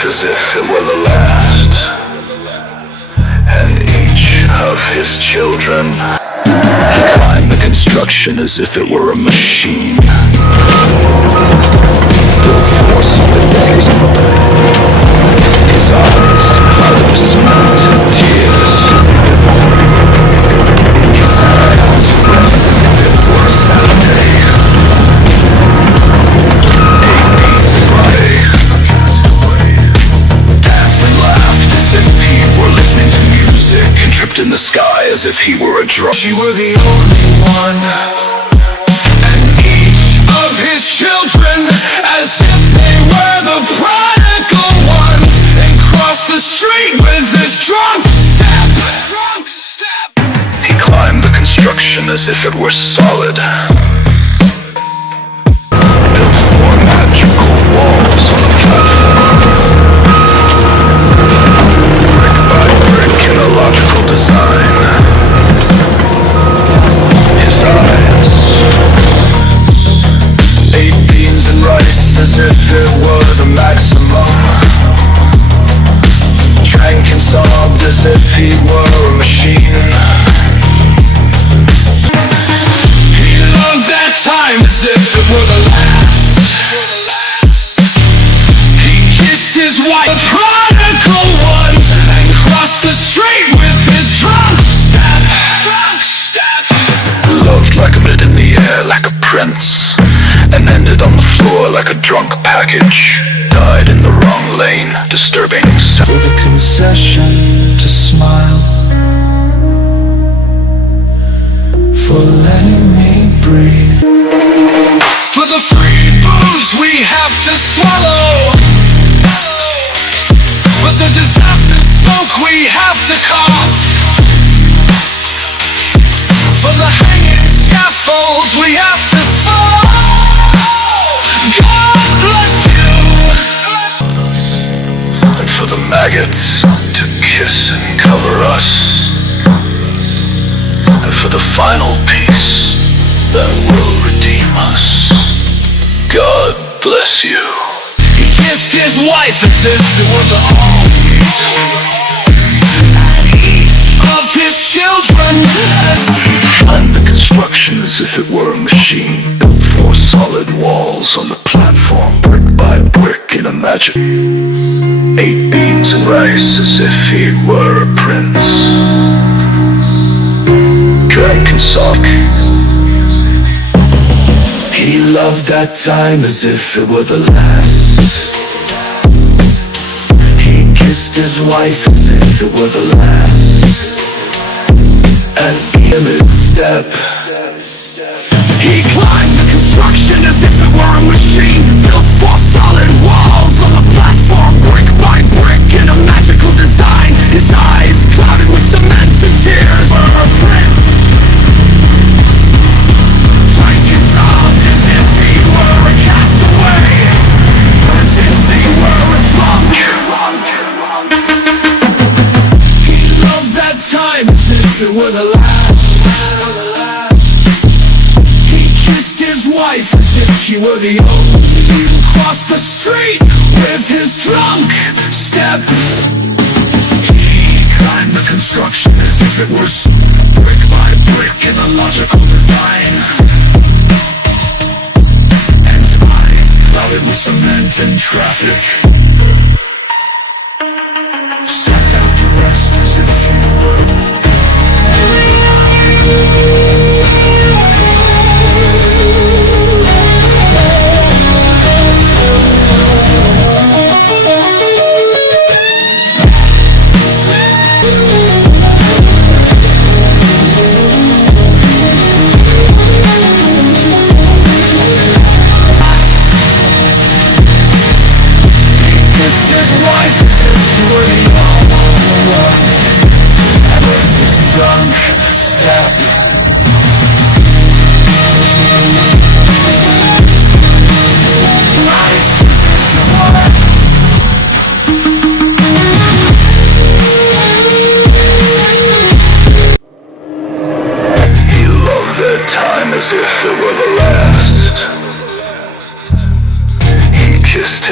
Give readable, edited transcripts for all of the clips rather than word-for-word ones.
life as if it were the last, and each of his children. He climbed the construction as if it were a machine, built four solid walls on the his eyes clouded with cement and tears. He sat down to rest as if it were Saturday. Ate beans and rye, danced and laughed as if he were listening to music, and tripped in the sky as if he were a drunk. You were the only one, and each of his children as if they were the prodigal ones, and crossed the street with his drunk step. He climbed the construction as if it were solid, built four magical walls on a platform, brick by brick in a logical design. His eyes ate beans and rice as if it were the maximum, drank and sobbed as if he were a machine. He loved that time as if it were the last. He kissed his wife, the prodigal ones, and crossed the street with his drunk step. Loved like a bit in the air, like a prince, and ended on the floor like a drunk package. Died in the wrong lane, disturbing sound. For the concession to smile, for letting me breathe, for the free booze we have to swallow, for the disaster smoke we have to cough, for the hanging scaffolds we have to fall. God bless you. And for the maggots to kiss and cover us, and for the final peace that will redeem us. God bless you. He kissed his wife as if it were the always, and each of his children. And the construction as if it were a machine, built four solid walls on the platform, brick by brick in a magic. Ate beans and rice as if he were a prince, drank and sock. He loved that time as if it were the last. He kissed his wife as if it were the last, and timid step. He climbed the construction as if it were a machine, built four solid walls on the platform, brick by brick in a magical design. His eyes clouded with cement and tears. For a prince, drank and sobbed as if he were a castaway, as if he were a drunk. He loved that time as if it were the last. He kissed his wife as if she were the only, crossed the street with his drunk step. He climbed the construction as if it were brick by brick in a logical design, and his eyes clouded with cement and traffic. Sat down to rest as if he were.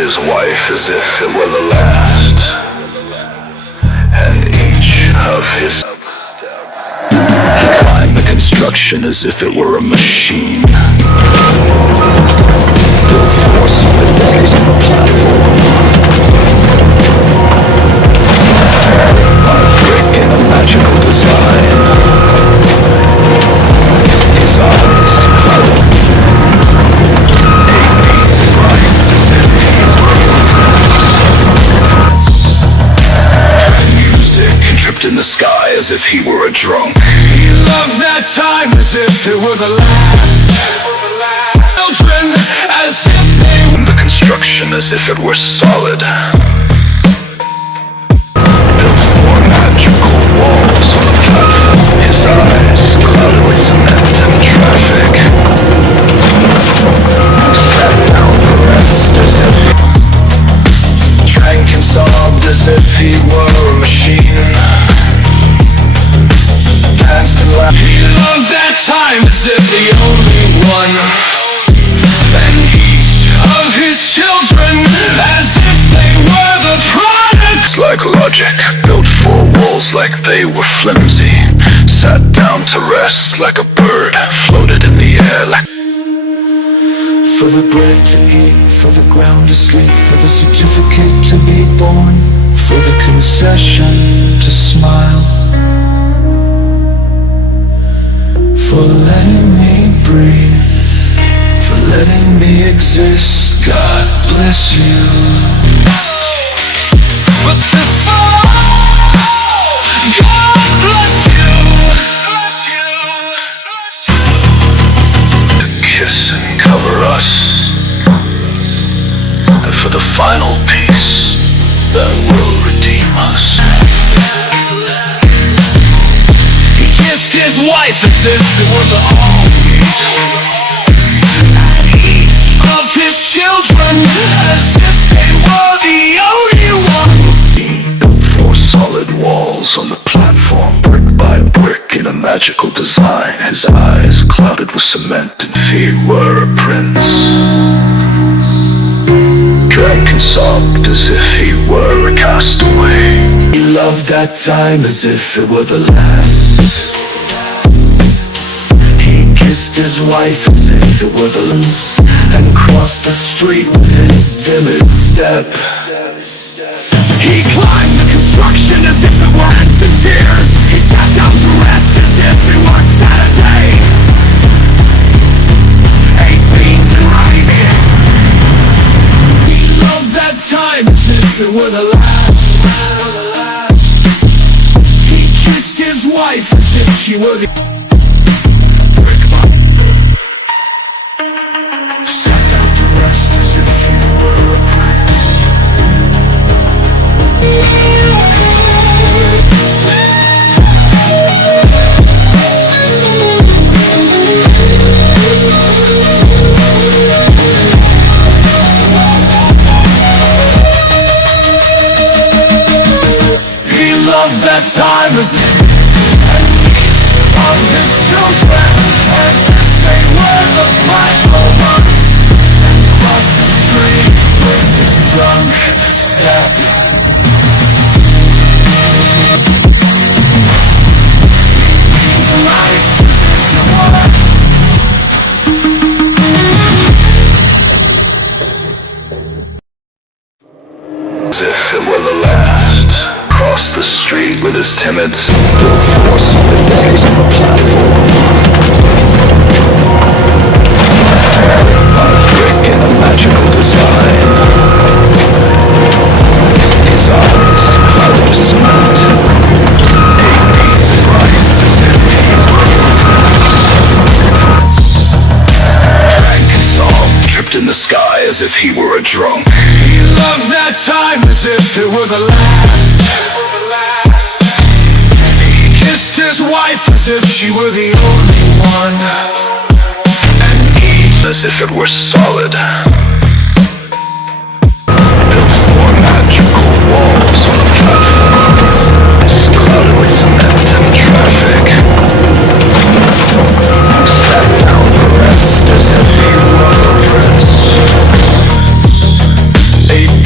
his wife as if it were the last, and each of his... He climbed the construction as if it were a machine, built 4 solid walls on the platform, by brick in a magical design. His eyes clouded, 8 beats of rice as if he were a prince. Music and tripped in the sky as if he were a drunk. He loved that time as if it were the last. Children as if they were... The construction as if it were solid, built 4 magical walls on the platform. His eyes clouded with cement and traffic. Sat down to rest as if drank and sobbed as if he were a machine. Danced and laughed. He loved that time as if the only one, and each of his children as if they were the products. Like logic, built 4 walls like they were flimsy. Sat down to rest like a bird, floated in the air like... For the bread to eat, for the ground to sleep, for the certificate to be born, for the concession to smile, for letting me breathe, for letting me exist. God bless you. But to fall, God bless you. To kiss and cover us, and for the final peace that will redeem us. He kissed his wife as if it were the always, and each of his children as if they were the only ones. He built 4 solid walls on the platform, brick by brick in a magical design. His eyes clouded with cement and he were a prince. Drank and sobbed as if he were a castaway. He loved that time as if it were the last. He kissed his wife as if it were the last, and crossed the street with his timid step. He climbed the construction as if it were into tears. He sat down to rest as if it were Saturday. 8 beans and rice. He loved that time as if it were the last. He kissed his wife as if she were the... Sat down to rest as if she were a prince. He loved that time as if of his children as if they were the Bible ones, and crossed the street with his drunk step. As if it were the last, crossed the street with his timid, built 4 solid walls on the platform, by brick in a magical design. His eyes clouded with cement, 8 beans of rice as if he were a prince. Drank and sobbed, tripped in the sky as if he were a drunk. He loved that time as if it were the last. He kissed his wife as if she were the only one, and each as if it were solid, built 4 magical walls on the platform. It's clouded with cement and traffic. Sat down to rest as if he were a prince. 8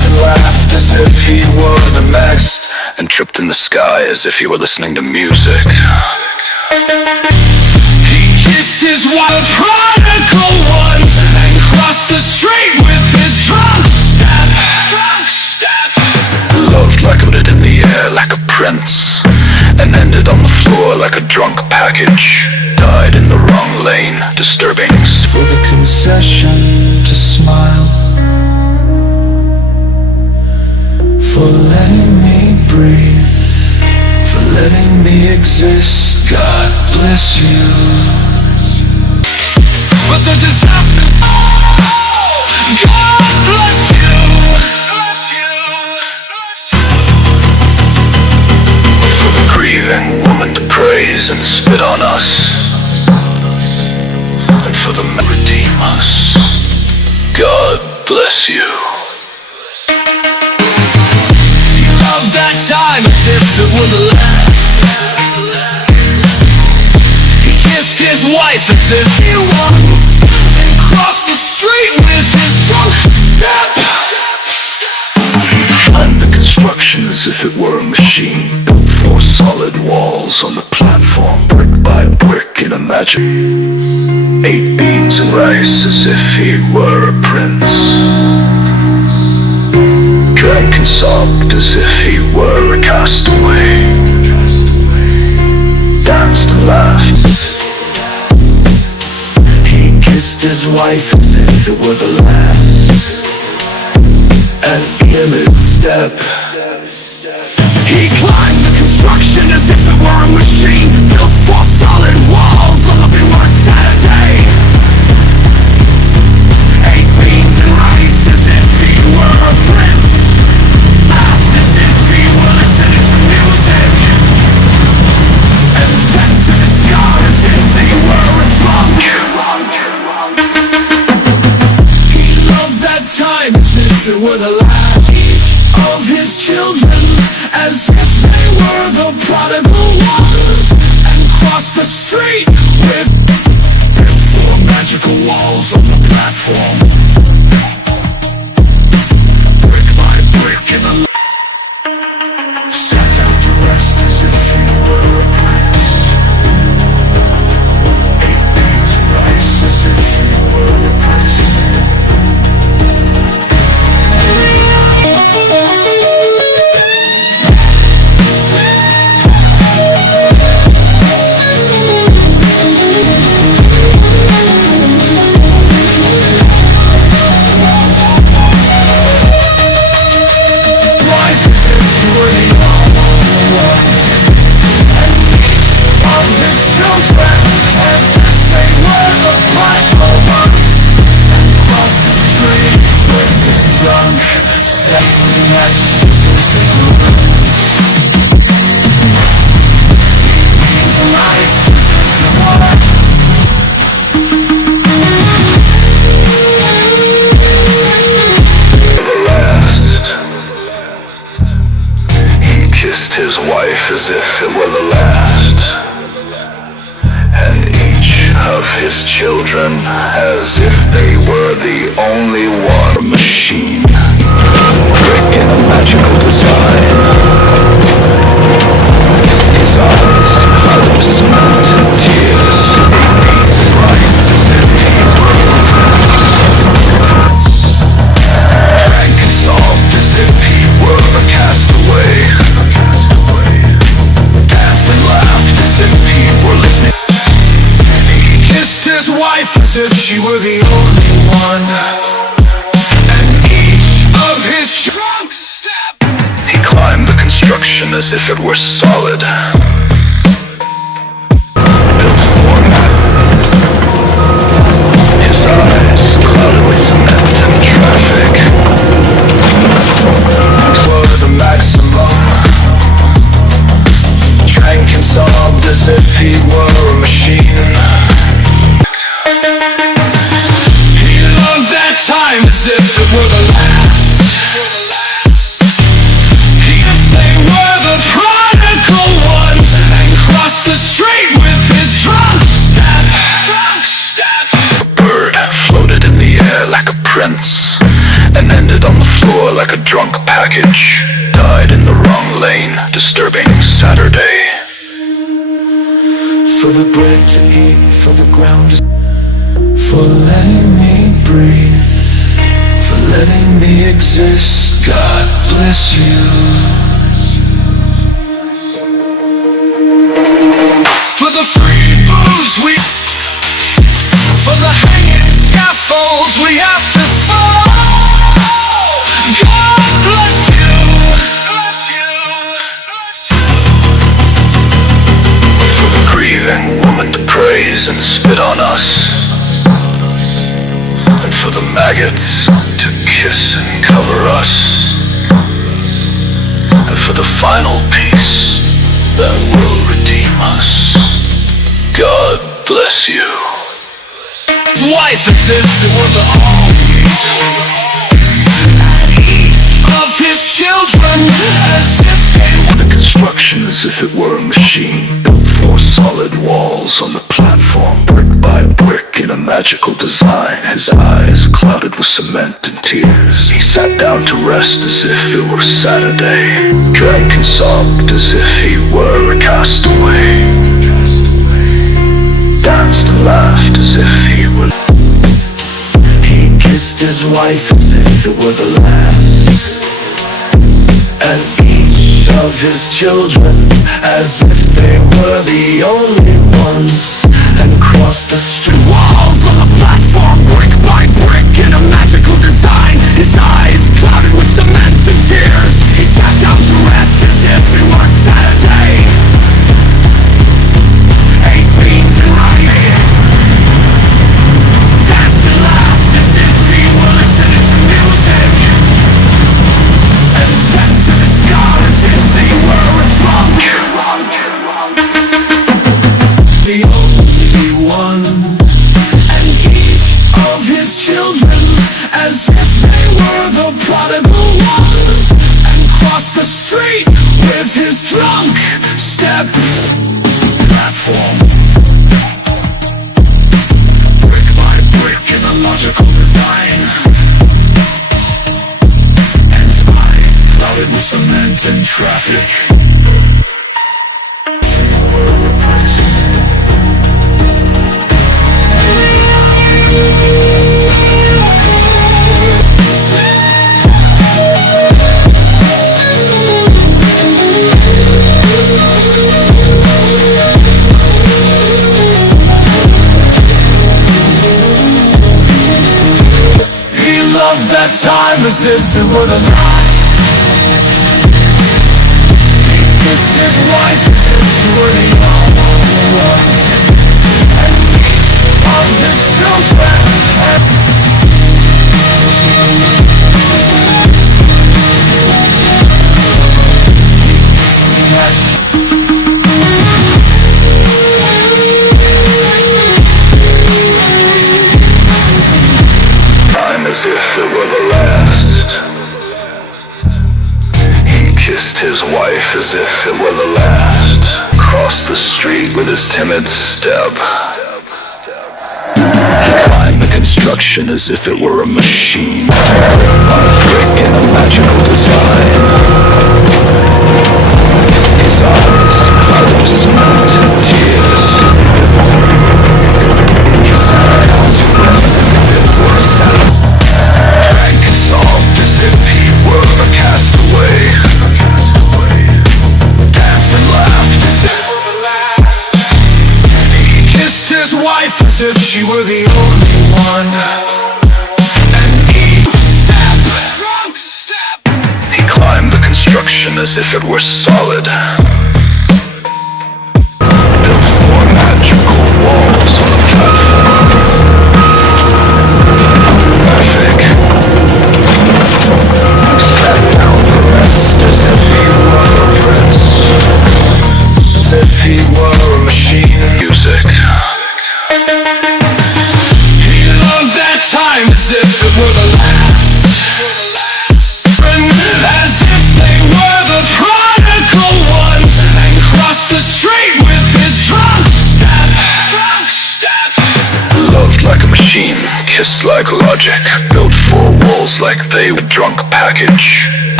tripped in the sky as if he were listening to music. He kissed his wife, prodigal one, and crossed the street with his drunk step. Loved like a bird in the air, like a prince, and ended on the floor like a drunk package. Died in the wrong lane, disturbing. For the concession to smile, for letting me breathe, for letting me exist. God bless you. But the disasters, God bless you. For the grieving woman to praise and spit on us, and for the men to redeem us. God bless you. That time as if it were the last. He kissed his wife as if he won, and crossed the street with his drunk step. Climbed the construction as if it were a machine, built 4 solid walls on the platform, brick by brick in a magic. 8 beans and rice as if he were a prince. Drank and sobbed as if he were a castaway. Danced and laughed. He kissed his wife as if it were the last. An image step. He climbed the construction as if it were a machine, built 4 solid walls on the pure Saturday. 8 beans and rice as if he were a prince. Laughed as if he were listening to music, and sent to the sky as if they were a drunk. He loved that time as if it were the last. Each of his children as if they were the prodigal ones, and crossed the street with 4 magical walls on the platform. Brick by brick in the sat down to rest as if he were a prince. 8 beans and rice as if he were a prince. His wife as if it were the last, and each of his children as if they were the only one. A machine, brick in a magical design. His eyes clouded with cement and tears. 8 beans and rice as if he were a prince. Drank and sobbed as if he were a castaway. If he were listening, he kissed his wife as if she were the only one, and each of his drunk step. He climbed the construction as if it were solid, built 4 his eyes clouded with cement and traffic. For the maximum. Drank and sobbed as if he were a machine. He loved that time as if it were the last. If they were the prodigal ones, and crossed the street with his drunk step. A bird floated in the air like a prince, and ended on the floor like a drunk package. died in the wrong lane, disturbing Saturday. For the bread to eat, for the ground to... For letting me breathe, for letting me exist, God bless you. For the free booze we... For the hanging scaffolds we have to fall. God bless you. For the grieving woman to praise and spit on us, and for the maggots to kiss and cover us, and for the final peace that will redeem us. God bless you. Wife as if it were the armies, and each of his children as if they were the construction, as if it were a machine. Built 4 solid walls on the platform, brick by brick in a magical design. His eyes clouded with cement and tears. He sat down to rest as if it were Saturday, drank and sobbed as if he were a castaway, danced and laughed as if he were... He kissed his wife as if it were the last, and each of his children as if they were the only ones, and crossed the street. Walls on the platform, brick by brick in a magical design. His eyes clouded with cement and tears. He sat down to rest as if it were Saturday, ate beans and rye, danced and laughed as if he were listening to music, and sang to the stars as if they were a drunk. The only one, and each of his children as if they were the prodigal ones, and crossed the street with his drunk step. Platform, brick by brick in a logical design, and eyes clouded with cement and traffic. That time as if it were the night. He kissed his wife as if she were the only one, and each of his children as if it were the last. He kissed his wife as if it were the last, crossed the street with his timid step. He climbed the construction as if it were a machine, brick by brick in a magical design. His eyes clouded with cement and tears. He sat down to rest as if it were Saturday, drank and sobbed as if he were a castaway, danced and laughed as if he kissed his wife as if she were the only one, and each step he climbed the construction as if it were solid, built 4 magical walls on the platform. Sat down to rest as if he were a prince, as if he were a machine. Music. He loved that time as if it were the last, as if they were the prodigal ones, and crossed the street with his drunk step. Loved like a machine, kissed like logic, built 4 walls like they were drunk package.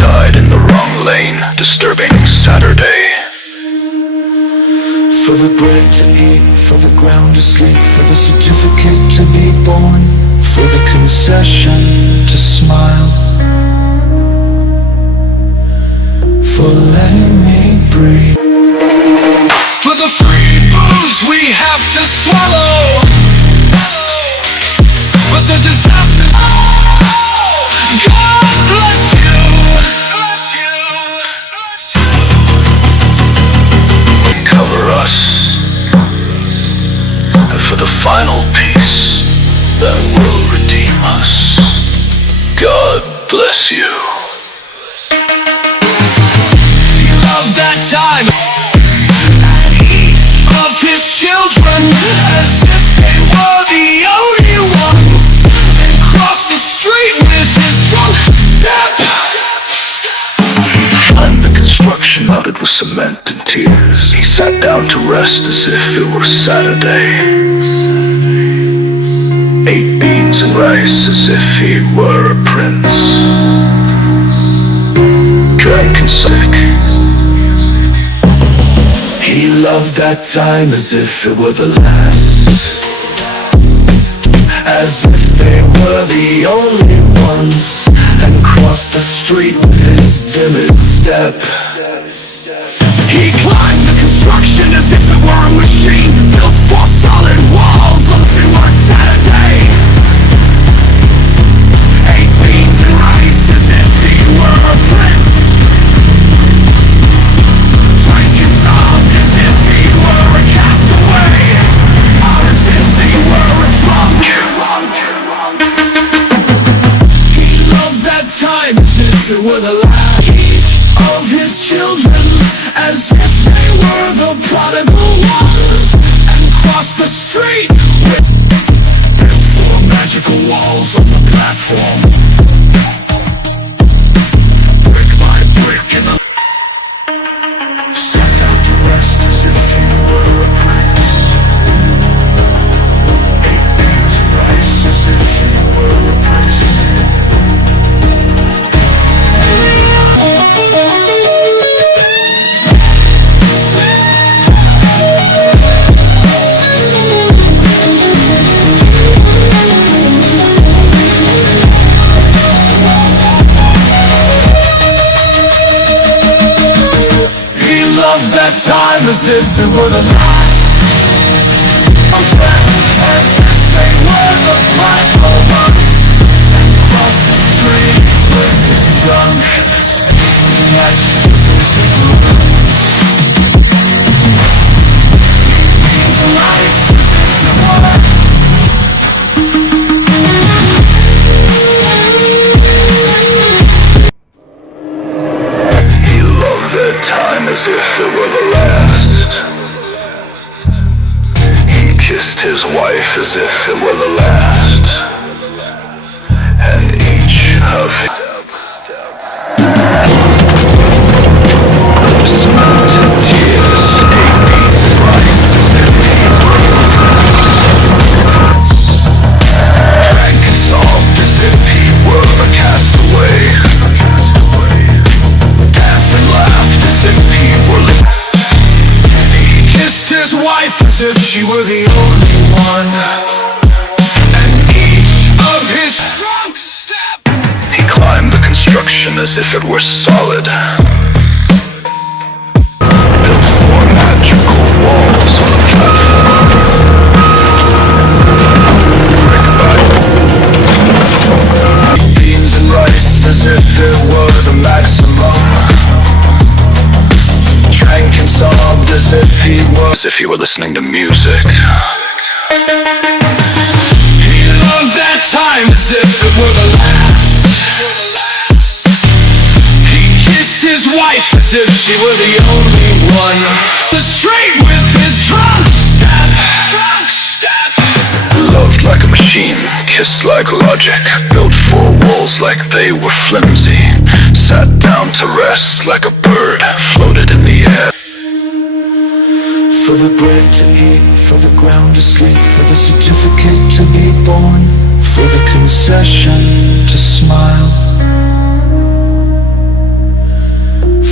died in the wrong lane. Disturbing Saturday. For the bread to eat, for the ground to sleep, for the certificate to be born, for the concession to smile, for letting me breathe, for the free booze we have to swallow, for the disasters. God bless you. Cover us, and for the final peace that will redeem us. God bless you. He loved that time and each of his children as if they were the only ones, and crossed the street with his drunk step. And the construction loaded with cement and tears. He sat down to rest as if it were Saturday. Ate beans and rice as if he were a prince. Drank and sick. He loved that time as if it were the last, as if they were the only ones, and crossed the street with his timid step. He climbed the construction as if it were a machine, built 4 solid walls on if it were Saturday. Ate beans and rice as if he were a prince. Drank and sobbed as if he were a castaway, or as if he were a drunk. He loved that time as if it were the last. Each of his children as if they were the prodigal ones, and crossed the street with 4 magical walls on the platform. Brick by brick in the sat down to rest as if he were a prince. Ate beans and rice as if he were a prince. That time as if it were the last, as if they were the prodigal ones, and crossed the street with his drunk nights. Beans and rice as if it were. He loved that time as if it were the last. He kissed his wife as if it were the last, and each of his cement and tears. Ate beans and rice as if he were a prince. Drank and sobbed as if he were a castaway. Danced and laughed as if he were lost. He kissed his wife as if she were the only one, and each of his drunk step. He climbed the construction as if it were solid, built 4 magical walls on the platform. Brick by beans and rice as if it were the maximum. Drank and sobbed as if he were listening to music. He loved that time as if it were the last. He kissed his wife as if she were the only one. The street with his drunk step. Loved like a machine, kissed like logic, built 4 walls like they were flimsy. Sat down to rest like a bird, floated in the air. for the bread to eat, for the ground to sleep, for the certificate to be born, for the concession to smile,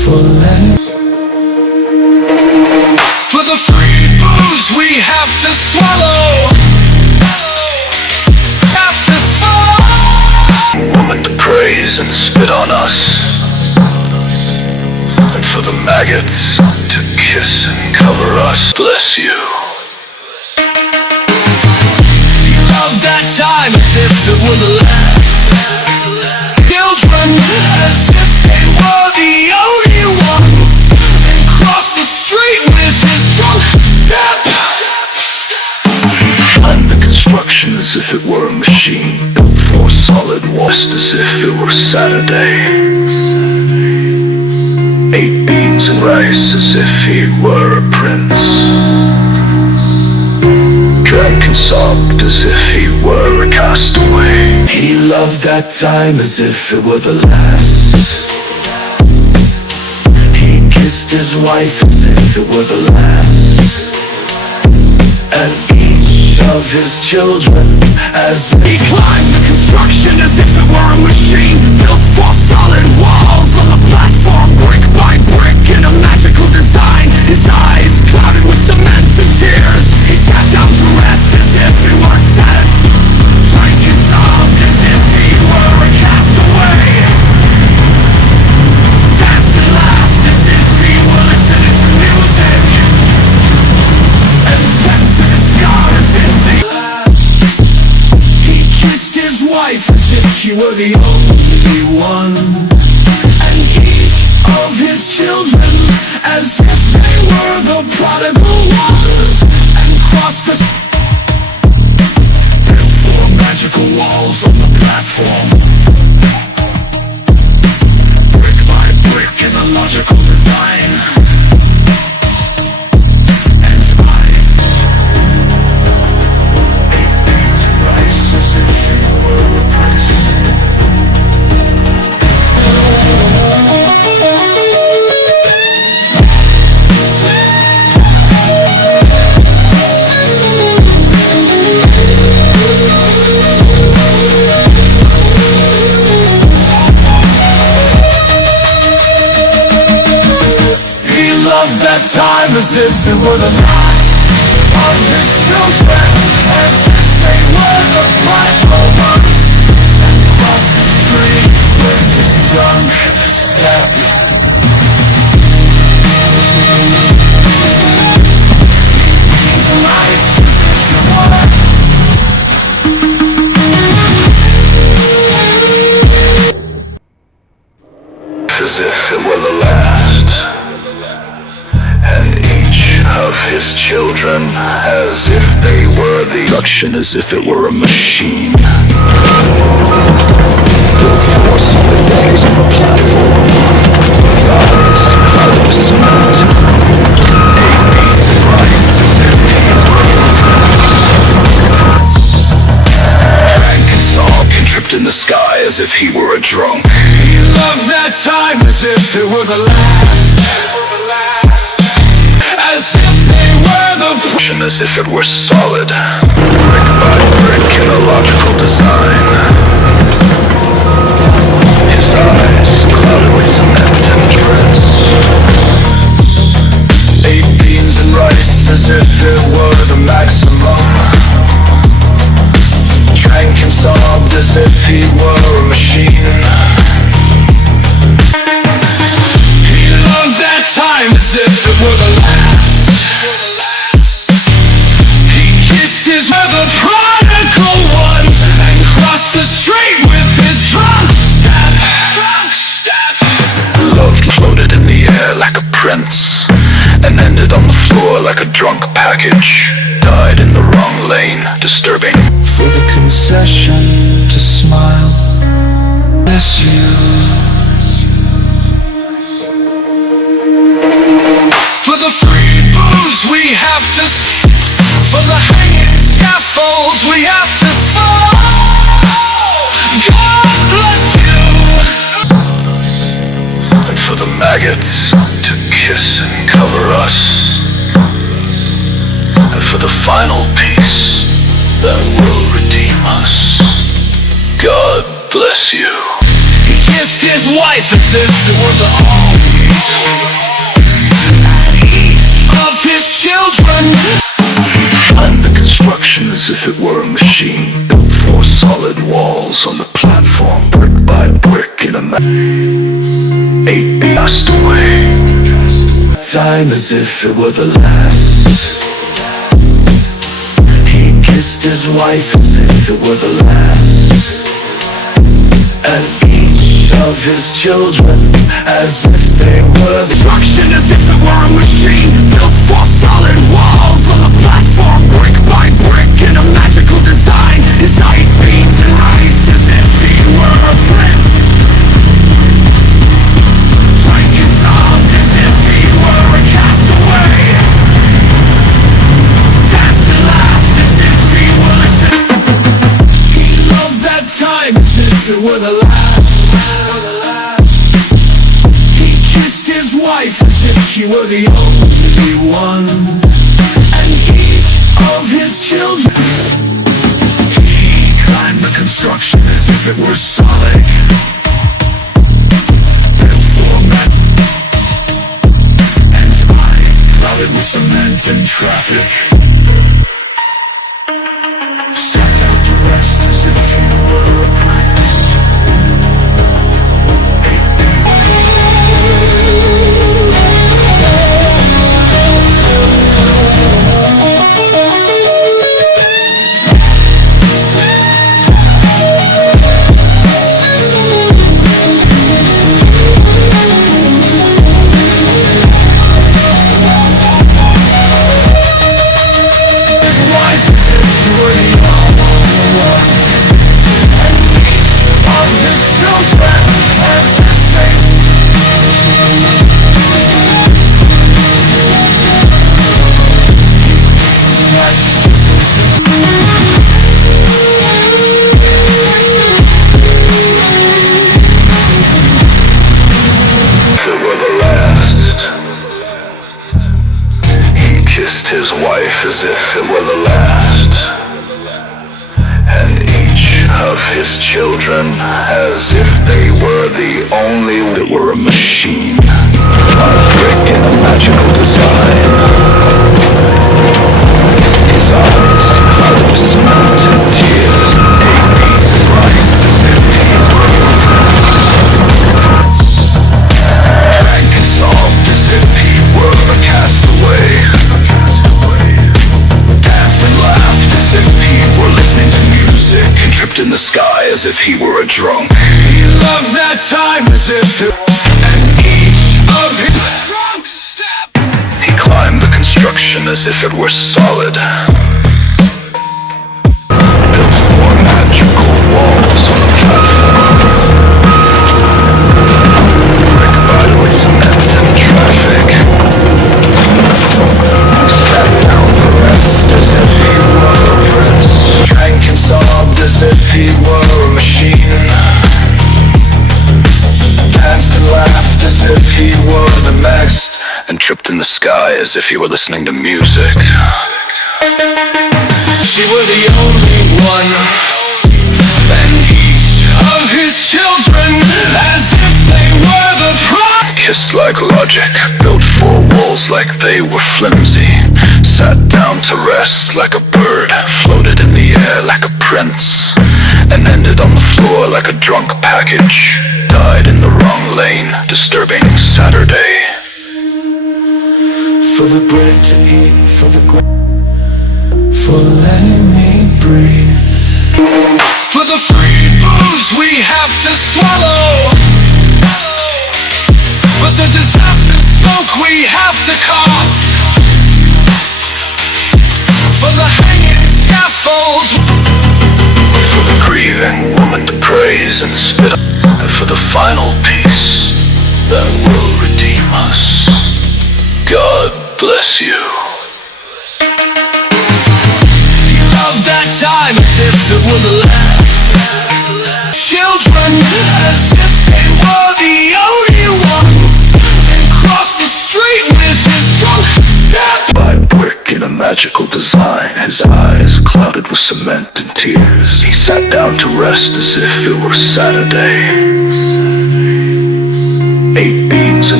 for land. For the free booze we have to swallow, have to fall. Woman to praise and spit on us, and for the maggots to kiss and cover us. Bless you. You love that time as if it were the last. Children as if they were the only ones, and cross the street with his drunk step. Planned the construction as if it were a machine, built for solid walls as if it were Saturday. Ate beans and rice as if he were a prince. Drank and sobbed as if he were a castaway. He loved that time as if it were the last. He kissed his wife as if it were the last, and each of his children as if he climbed the construction as if it were a machine, built for solid walls on the platform, brick by brick in a magical design. His eyes clouded with cement and tears. He sat down to rest as if he were sad, drank and sobbed as if he were a castaway, danced and laughed as if he were listening to music, and tempted the scar as if he kissed his wife as if she were the only one, and each of his children as if they were the prodigal ones, and crossed the four magical walls on the platform, brick by brick in a logical design. And eyes ate beans and rice as if he were a prince. That time as if it were the life of his children, as if they were the prideful ones, and crossed the street with his drunk step. As if it were the last, and each of his children as if they were the production, as if it were a machine, built for solid walls on the platform, eyes clouded with cement, ate beans and rice as if he were a prince, drank and sobbed and tripped in the sky as if he were a drunk. He loved that time as if it were the last, as if they were the production, as if it were solid, brick by brick in a logical design. His eyes clouded with cement and dress, ate beans and rice as if it were the maximum, drank and sobbed as if he were a machine. He loved that time as if it were the last. He kissed his mother, prodigal ones, and crossed the street with his drunk step. Love floated in the air like a prince, and ended on the floor like a drunk package. Died in the wrong lane, disturbing. for the concession to smile. Bless you. For the free booze we have to for the hanging scaffolds we have to fall. God bless you. And for the maggots to kiss and cover us. And for the final peace that will redeem us. God bless you. He kissed his wife as if it were the always. of his children. Planned the construction as if it were a machine. Built 4 solid walls on the platform, brick by brick in a 8 passed away. Time as if it were the last. He kissed his wife as if it were the last. And each of his children as if they were the construction as if it were a machine. Built 4 solid walls on the platform, brick by brick in a magical design. His height beams and rice as if he were a prince. Drank and sobbed as if he were a castaway. Danced and laughed as if he were listening. He loved that time as if it were the last. He kissed his wife as if she were the only one. And each of his children, he climbed the construction as if it were solid. Built 4 men and his eyes clouded with cement and traffic. Sat down to rest as if he were a prince. His wife as if it were the last, and each of his children as if they were the only. They were a machine, a brick in a magical design. His eyes clouded with cement and tears, 8 beans and rice as if he were a prince. Drank and sobbed as if he were a castaway. As if he were listening to music, and tripped in the sky as if he were a drunk. He loved that time as if it, and each of his drunk step. He climbed the construction as if it were solid. Built 4 magical walls on the platform, brick by with cement and traffic. Sat down to rest as if he were a prince. Drank and sobbed as if he were a machine. Danced and laughed as if he were the next. And tripped in the sky as if he were listening to music. She were the only one. And each of his children as if they were the pride. Kissed like logic, built 4 walls like they were flimsy. Sat down to rest like a bird, floated in the air like a prince, and ended on the floor like a drunk package. Died in the wrong lane, disturbing Saturday. For the bread to eat, for the for letting me breathe. For the free booze we have to swallow. For the disaster smoke we have to cough. For the hanging scaffolds. For the grieving woman to praise and spit up. And for the final peace that will redeem us. God bless you. You love that time as if it were the last. Children as if they were the only ones. And cross the street with his drunk step. By brick in a magical design, his eyes clouded with cement and tears. He sat down to rest as if it were Saturday. 8 beans and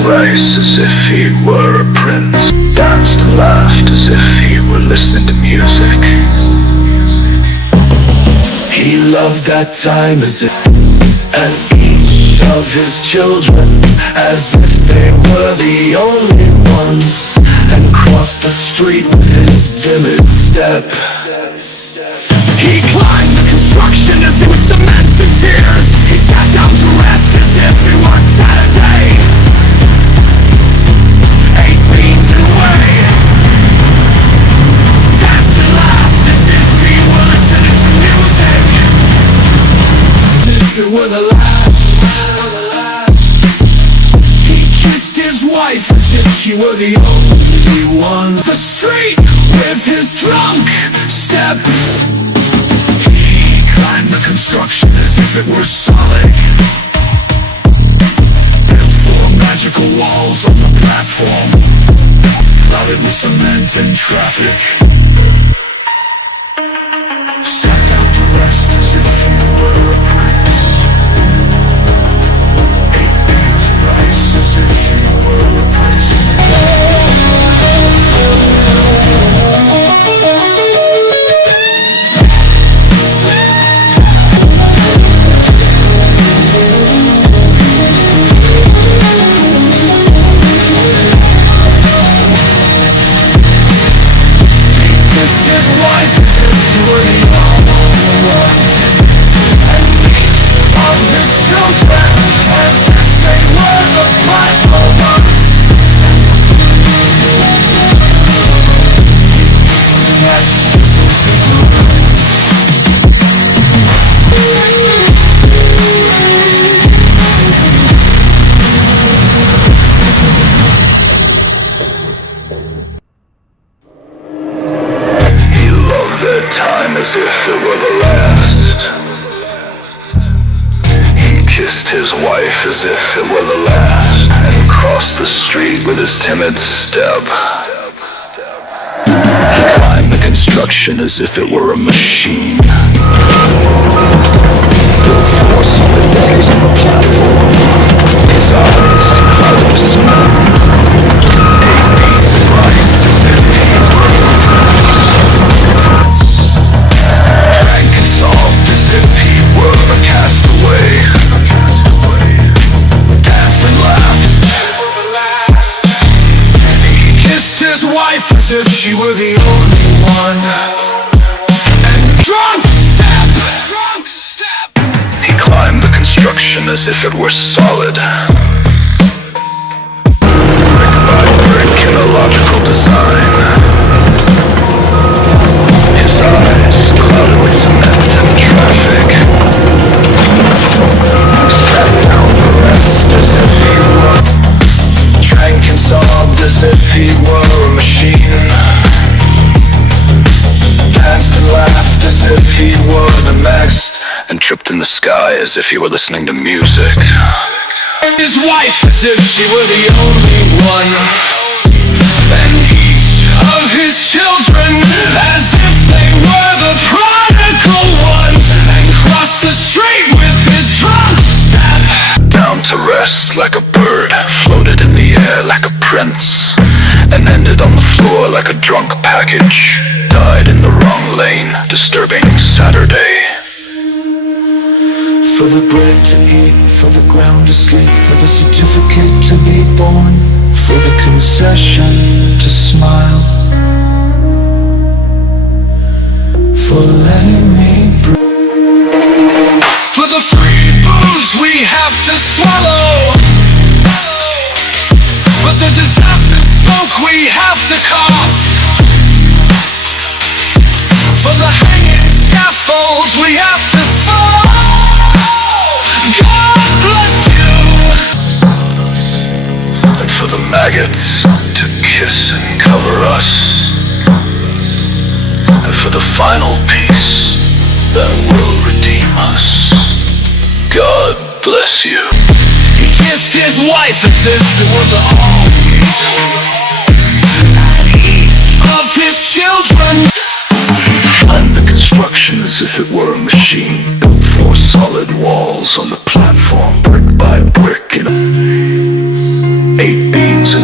rice as if he were a prince, danced and laughed as if he were listening to music. He loved that time as if, and each of his children as if they were the only ones, and crossed the street with his timid step. He climbed the construction as it was cement and tears. He sat down to rest as if it were Saturday. Ate beans and whey, danced and laughed as if he were listening to music. As if it were the last. He kissed his wife as if she were the only one. The street with his drunk step. Climbed the construction as if it were solid. Built four magical walls on the platform, loaded with cement and traffic. Sat down to rest as if he were a prince. Ate beans and rice as if he were a prince. As if it were the last. He kissed his wife as if it were the last, and crossed the street with his timid step. He climbed the construction as if it were a machine. Built four solid walls on the platform. His eyes clouded with smoke. Ate beans and rice as if he were a prince. Drank and sobbed as if he were a castaway. Danced and laughed. He kissed his wife as if she were the only one. And drunk step. He climbed the construction as if it were solid. Brick by brick in a logical design. His eyes clouded with cement and traffic. Sat down to rest as if he were. Drank and sobbed as if he were a machine. Danced and laughed as if he were the next, and tripped in the sky as if he were listening to music. His wife as if she were the only one, and each of his children as if they were the prodigal ones, and crossed the street with his drunk step. Down to rest like a bird, floated in the air like a prince, and ended on the floor like a drunk package. Died in the wrong lane, disturbing Saturday. For the bread to eat, for the ground to sleep, for the certificate to be born, for the concession to smile, for letting me breathe, for the free booze we have to swallow, for the disaster smoke we have to cough, for the hanging scaffolds we have to fall. God bless you. And for the maggots to kiss and cover us, and for the final peace that will redeem us. God bless you. He kissed his wife as if it were the always, and each of his children. Climbed the construction as if it were a machine. Built four solid walls on the platform, brick by brick, in 8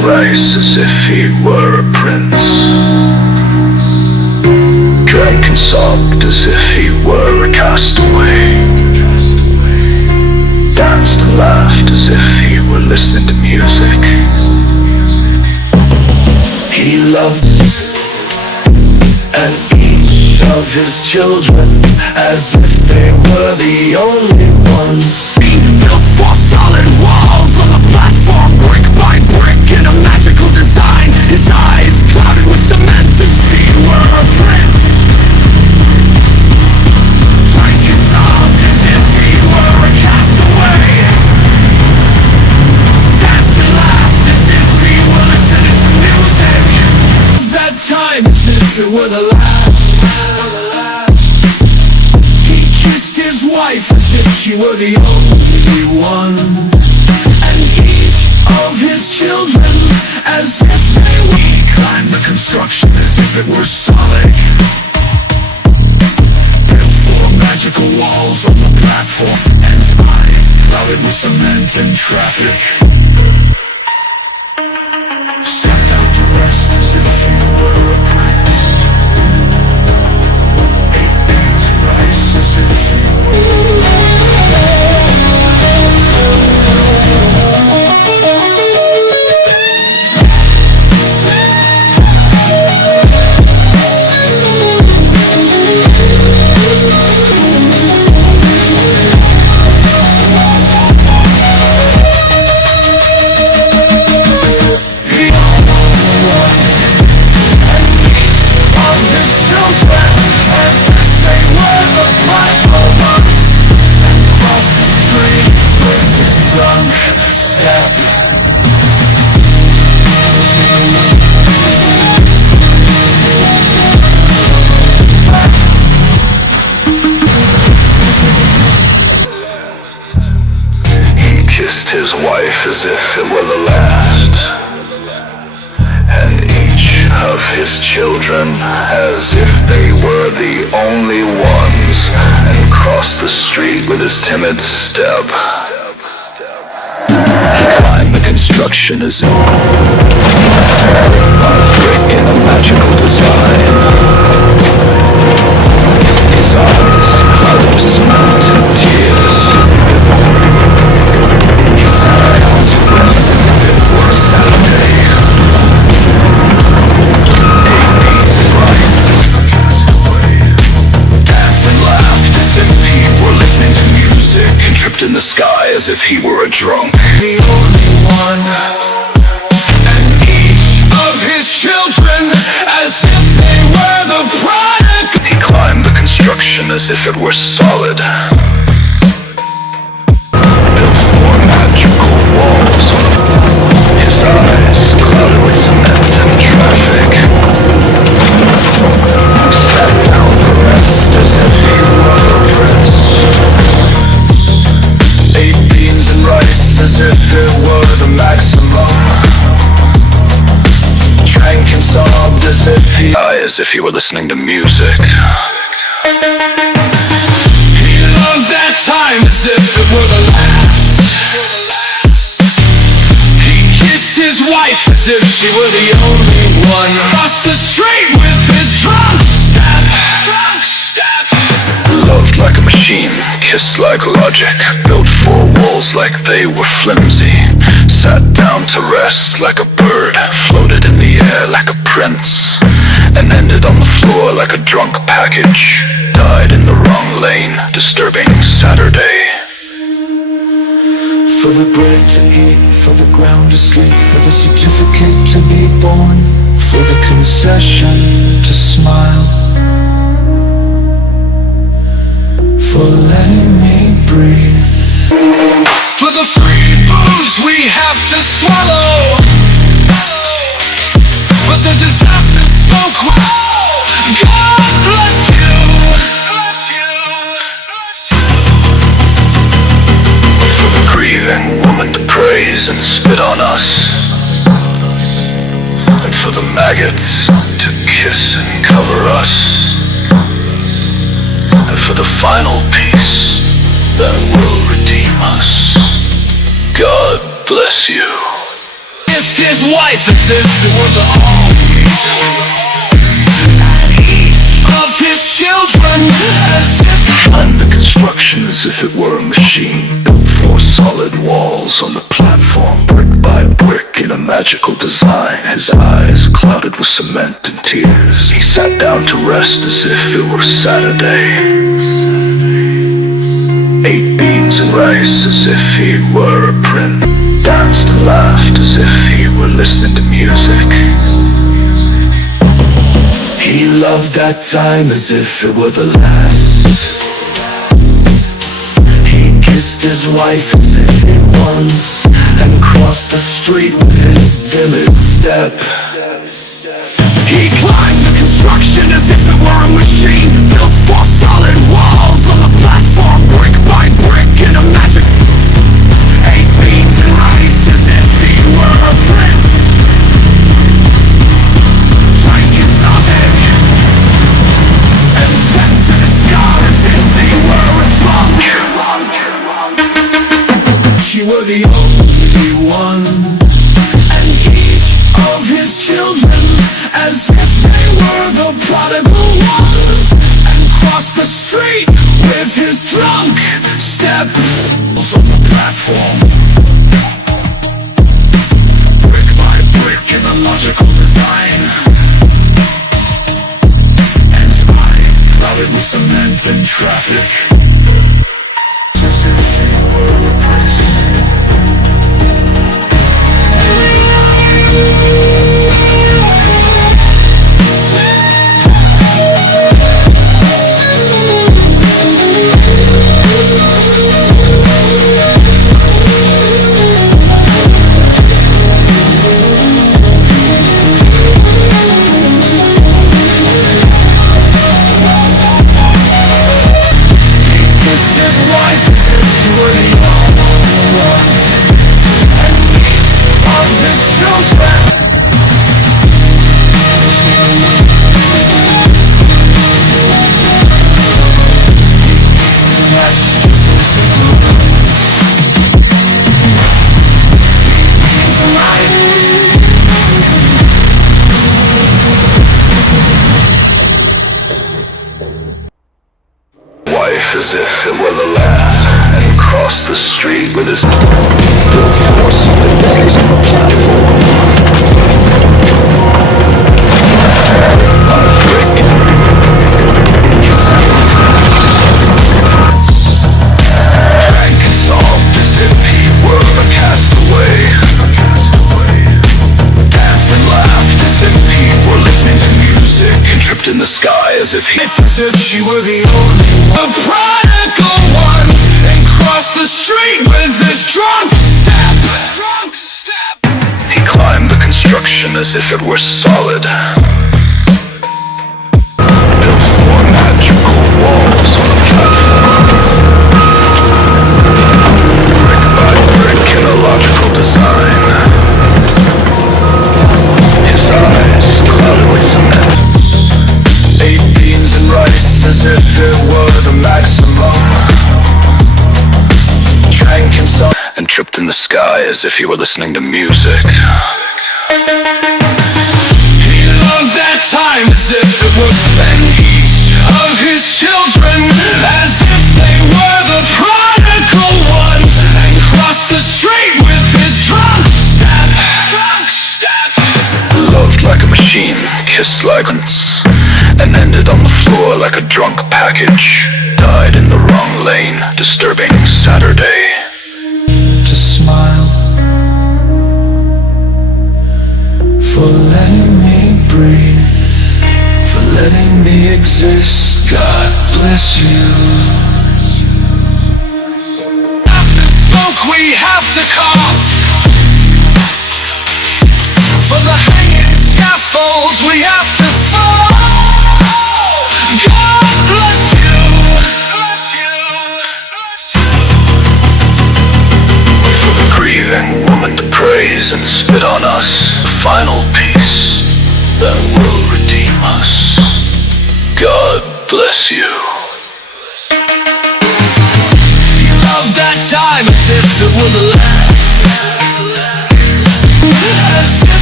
rice as if he were a prince, drank and sobbed as if he were a castaway, danced and laughed as if he were listening to music. He loved and each of his children as if they were the only ones. He built 4 solid walls on the platform, brick by brick in a magical design. His eyes clouded with cement, his feet were a prince. Drank and sobbed as if he were a castaway, danced and laughed as if he were listening to music. That time as if it were the last. He kissed his wife as if she were the only one, and each of his children as if they were. He climbed the construction as if it were solid, built 4 magical walls on the platform, and eyes clouded with cement and traffic. Sat down to rest as if he were a prince, ate beans and rice as if he were. His wife as if it were the last, and each of his children as if they were the only ones, and crossed the street with his timid step. He climbed the construction as if brick by brick in a magical design. His eyes clouded with cement and tears. As if it were Saturday, ate beans and rice, danced and laughed as if he were listening to music, and tripped in the sky as if he were a drunk. The only one, and each of his children as if they were the product. He climbed the construction as if it were solid, built 4 magical walls on the. His eyes clouded with cement and traffic. Sat down to rest as if he were a prince, ate beans and rice as if it were the maximum, drank and sobbed as if he were listening to music. He loved that time as if it were the last. His wife as if she were the only one, crossed the street with his drunk step. Loved like a machine, kissed like logic, built 4 walls like they were flimsy, sat down to rest like a bird, floated in the air like a prince, and ended on the floor like a drunk package, died in the wrong lane, disturbing Saturday. For the bread to eat, for the ground to sleep, for the certificate to be born, for the concession to smile, for letting me breathe, for the free booze we have to swallow, for the disaster smoke. God bless you. Grieving woman to praise and spit on us, and for the maggots to kiss and cover us, and for the final peace that will redeem us. God bless you. Kissed his his wife as if it were the always, and each of his children as if. And the construction as if it were a machine. Built 4 solid walls on the platform, brick by brick in a magical design. His eyes clouded with cement and tears. He sat down to rest as if it were Saturday. Ate beans and rice as if he were a prince. Danced and laughed as if he were listening to music. He loved that time as if it were the last. He kissed his wife as if he once, and crossed the street with his timid step. He climbed the construction as if it were a machine. Built 4 solid walls on the platform, brick by brick in a magic. Ate beans and rice as if he were a prince. Drank exotic and sent to the sky as if he were a drunk. She were the only one, and each of his children as if they were the prodigal ones, and crossed the street with his drunk step. On the platform, brick by brick in a logical design, and his eyes clouded with cement and traffic, as if he were a prince. As if it were the last, and crossed the street with his built 4 solid walls on the platform. By brick, he drank and sobbed as if he were a castaway. Danced and laughed as if he were listening to music, and tripped in the sky as if she were the only one. The prodigal ones, and crossed the street with his drunk step. He climbed the construction as if it were solid. Built 4 magical walls on the platform, brick by brick in a logical design. His eyes clouded with cement. Ate beans and rice as if it were the maximum. Drank and saw, and tripped in the sky as if he were listening to music. He loved that time as if it was, and each of his children as if they were the prodigal ones, and crossed the street with his drunk step. Loved like a machine, kissed like once, and ended on the floor like a drunk package. Died in the wrong lane, disturbing Saturday. To smile, for letting me breathe, for letting me exist. God bless you. After smoke we have to cough, for the hanging scaffolds we have to fall. God bless you. For the grieving woman to praise and spit on us, the final peace that will redeem us. God bless you. You love that time as if it were the last, as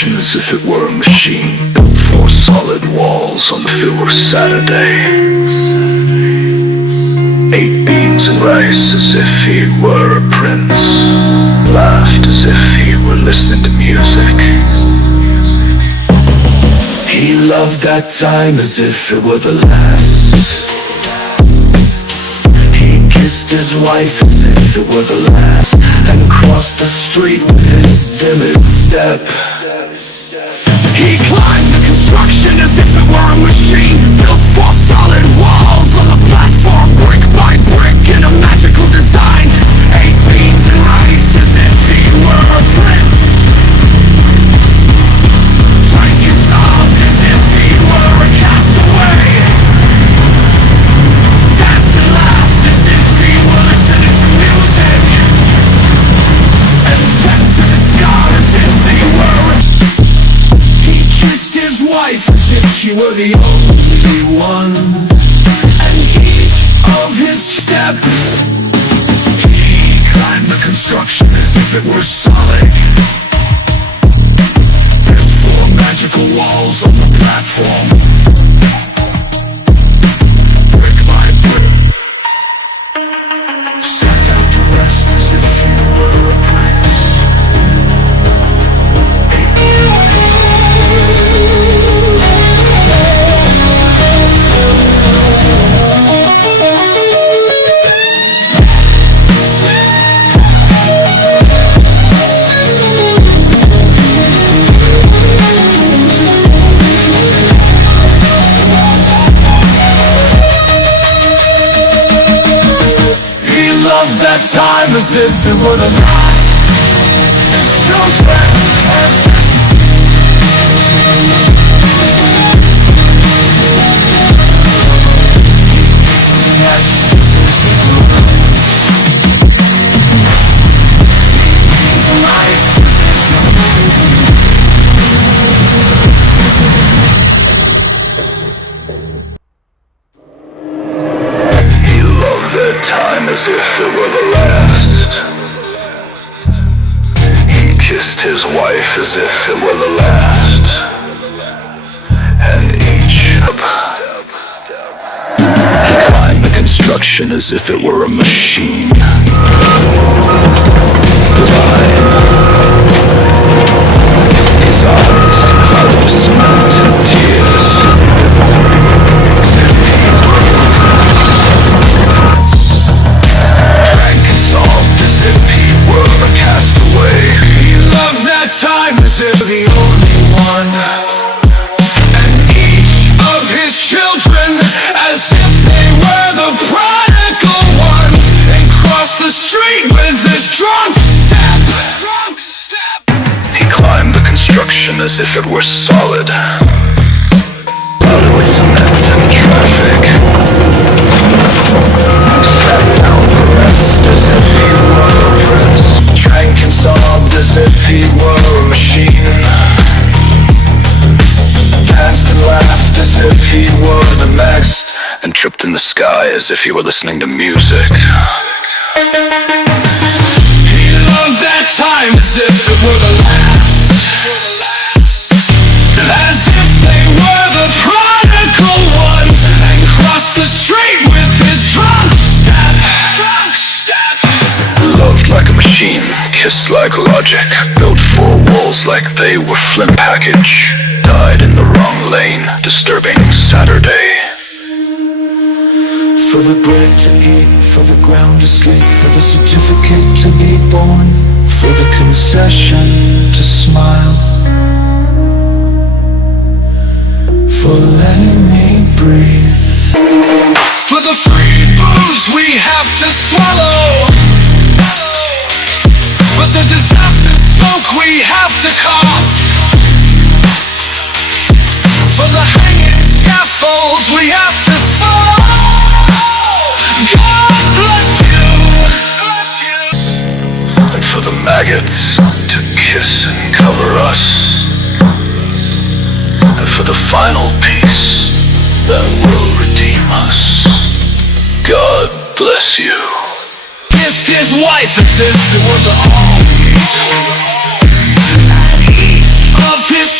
construction as if it were a machine, built for solid walls on if it were Saturday. Ate beans and rice as if he were a prince, laughed as if he were listening to music. He loved that time as if it were the last. He kissed his wife as if it were the last, and crossed the street with his timid step. He climbed the construction as if it were a machine, built for solid walls on the platform, brick by brick in a magical design. Ate beans and rice as if he were a prince, drank and sobbed as if he were a castaway, danced and laughed as if he were listening to music, and stepped to the sky as if he were He kissed his wife as if she were the only one, and each of his step he climbed the construction as if it were solid, built for magical walls on the platform, brick by brick. Sat down to rest as if you were a prince. That time as if it were the last. Children as time as if it were the last. He kissed his wife as if it were the last, and each he climbed the construction as if it were a machine. Time. His eyes clouded with cement and tears. Time as if the only one, and each of his children as if they were the prodigal ones, and crossed the street with his drunk step. He climbed the construction as if it were solid, loaded with cement and traffic. Sat down to rest as if he were a prince, drank and sobbed as if he were a machine, danced and laughed as if he were the next, and tripped in the sky as if he were listening to music. He loved that time as if it were the last, as if they were the prodigal ones, and crossed the street with his drunk step. Loved like a machine, kissed like logic, built four walls like they were Flint package, died in the wrong lane, disturbing Saturday. For the bread to eat, for the ground to sleep, for the certificate to be born, for the concession to smile, for letting me breathe, for the free booze we have to swallow, for the disaster smoke we have to cough, for the hanging scaffolds we have to fall. God bless you. And for the maggots to kiss and cover us, and for the final peace that will redeem us. God bless you. Kissed his wife as if it were the always, and each of his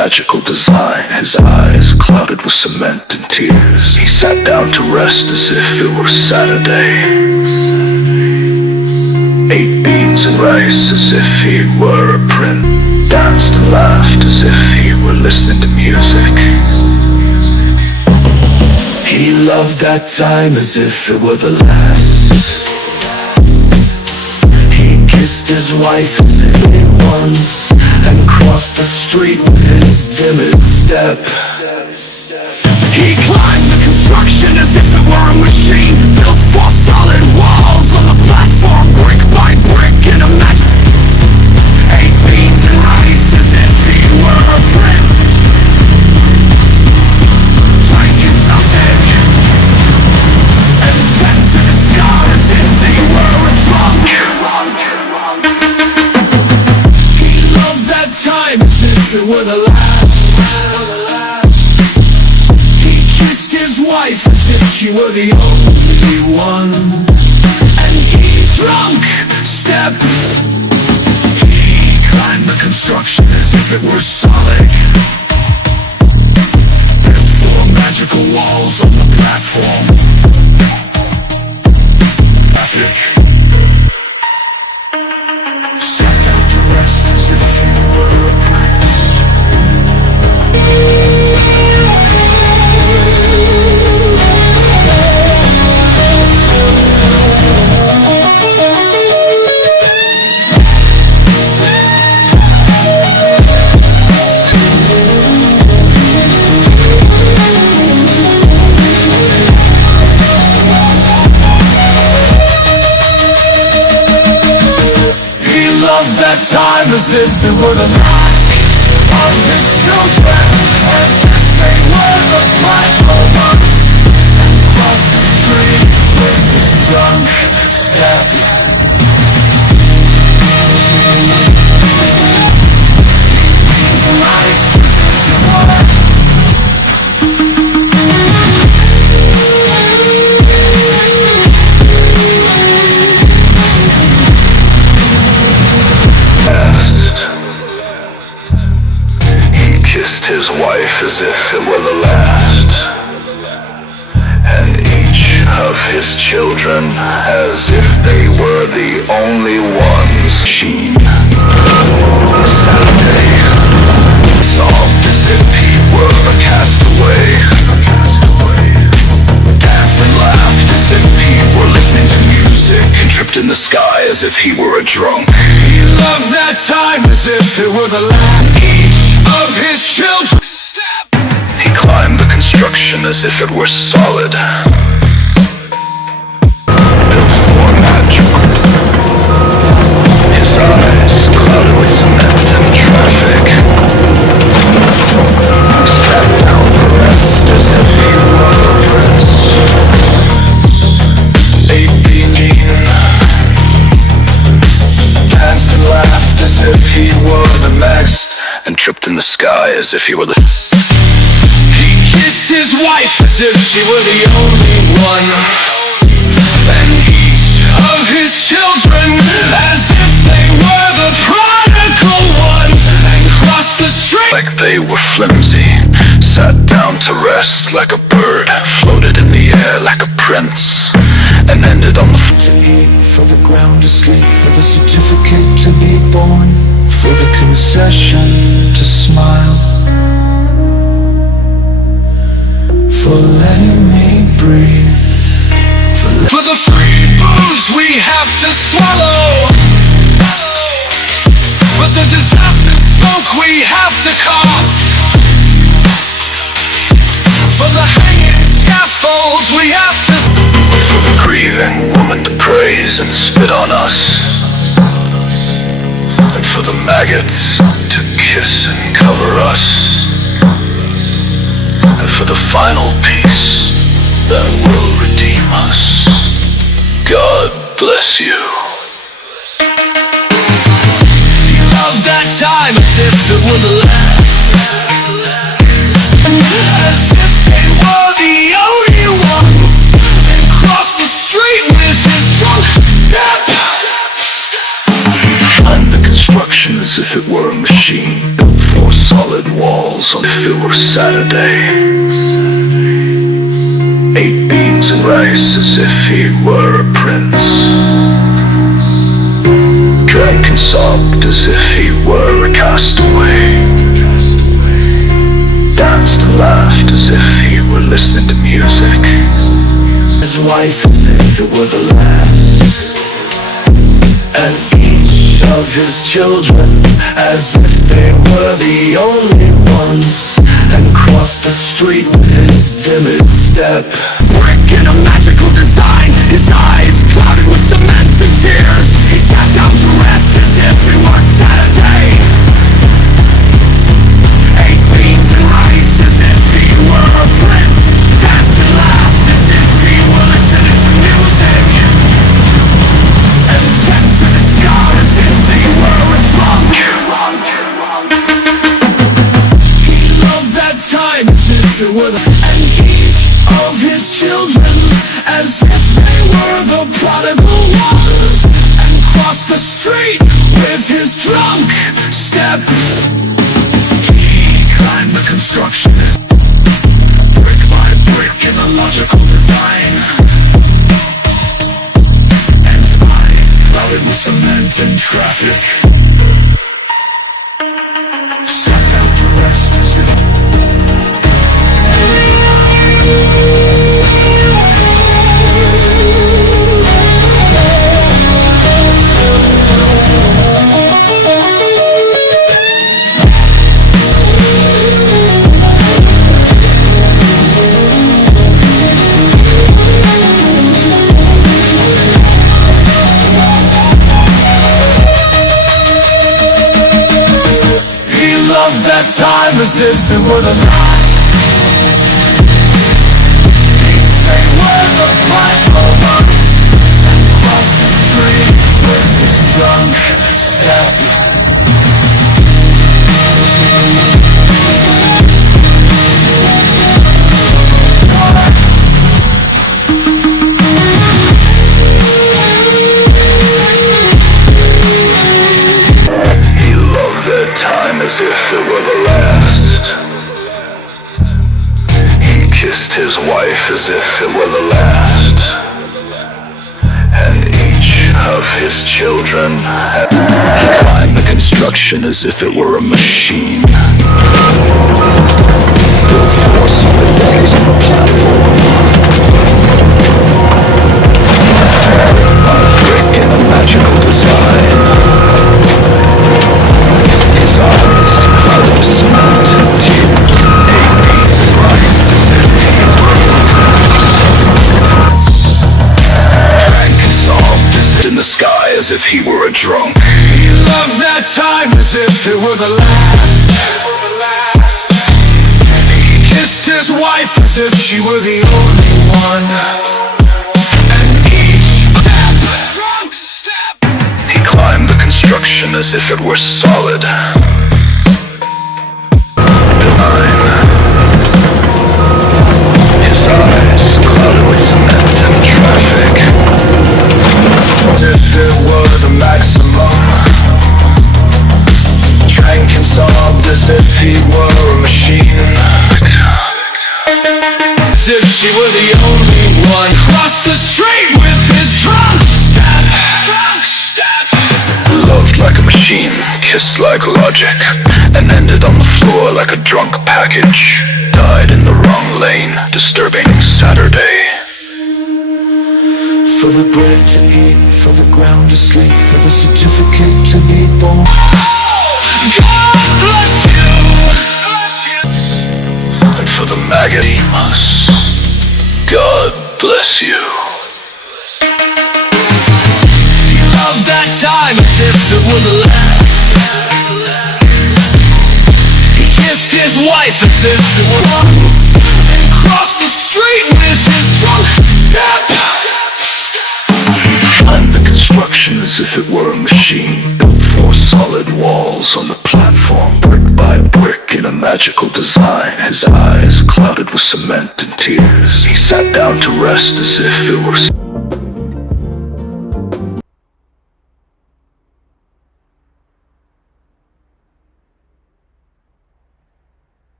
magical design. His eyes clouded with cement and tears. He sat down to rest as if it were Saturday. Ate beans and rice as if he were a prince. Danced and laughed as if he were listening to music. He loved that time as if it were the last. He kissed his wife as if it was, and crossed the street with his timid step. He climbed the construction as if it were a machine. Built 4 solid walls on the platform, brick by brick in a magic. Ate beans and rice as if he were a prince. Drank exotic and sent to the sky as if they were a drunk. He loved that time as if it were the last. He kissed his wife as if she were the only one. And he drunk step. Climbed the construction as if it were solid. Built 4 magical walls on the platform. Magic. Sat down to rest as if he were a prince. That time as if it were the last of his children, as if they were the prideful ones, and crossed the street with his drunk step. His wife as if it were the last, and each of his children as if they were the only ones. Sheen Saturday sobbed as if he were a castaway. Danced and laughed as if he were listening to music, and tripped in the sky as if he were a drunk. He loved that time as if it were the last. Each of his children. He climbed the construction as if it were solid. Built 4 magical. His eyes clouded with cement and traffic. Sat down to rest as if he were a prince. Ate beans. Danced and laughed as if he were the next, and tripped in the sky as if he were the. He kissed his wife as if she were the only one, and each of his children as if they were the prodigal ones, and crossed the street like they were flimsy. Sat down to rest like a bird, floated in the air like a prince, and ended on the to eat, for the ground to sleep, for the certificate to be born, for the concession to smile, for letting me breathe, for the free booze we have to swallow, for the disaster smoke we have to cough, for the hanging scaffolds we have to, for the grieving woman to praise and spit on us, and for the maggots to kiss and cover us, and for the final peace that will redeem us. God bless you. You loved that time as if it were the last, as if they were the only ones, and crossed the street with his drunk step. Climbed the construction as if it were a machine, built 4 solid walls walls on if it were Saturday. Ate beans and rice as if he were a prince. Drank and sobbed as if he were a castaway. Danced and laughed as if he were listening to music. His wife as if it were the last, and each of his children as if they were the only ones, and crossed the street with his timid step. Brick in a magical design, his eyes clouded with cement and tears. He sat down to rest as if it were Saturday. Ate beans and rice as if he were a prince. Danced and laughed as if he were listening to music. And checked to the sky as if he were a drunk. He loved that time as if it were the and each of his children as if they were the prodigal ones, and crossed the street with his drunk step. He climbed the construction brick by brick in a logical design, and his eyes clouded with cement and traffic. Sat down to rest as if that time as if it were the last. They were the platform and crossed the street with his drunk step. He loved that time as if it were the last. He kissed his wife as if it were the last, and each of his children he climbed the construction as if it were a machine. Built 4 solid walls on the platform, by brick in a magical design. His eyes clouded with cement and tears. Ate beans and rice as if he were a prince. Drank and sobbed as in the sky as if he were a drunk. He loved that time as if it were the last. He kissed his wife as if she were the only one, and each step he climbed the construction as if it were solid. His eyes clouded with cement and traffic. As if it were the maximum. Drank and sobbed as if he were a machine. As if she were the only one. Crossed the street with his drunk step. Loved like a machine, kissed like logic, and ended on the floor like a drunk package. Died in the wrong lane, disturbing Saturday. For the bread to eat, for the ground to sleep, for the certificate to be born. God bless you! And for the maggot he must. God bless you. He loved that time as if it were the last. He kissed his wife as if it were once, and crossed the street with his drunk step. Climbed the construction as if it were a machine. Built 4 solid walls on the platform, brick by brick in a magical design. His eyes clouded with cement and tears. He sat down to rest as if it were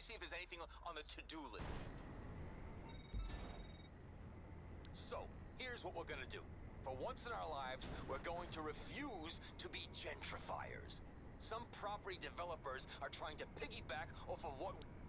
me see if there's anything on the to-do list. So, here's what we're gonna do. For once in our lives, we're going to refuse to be gentrifiers. Some property developers are trying to piggyback off of what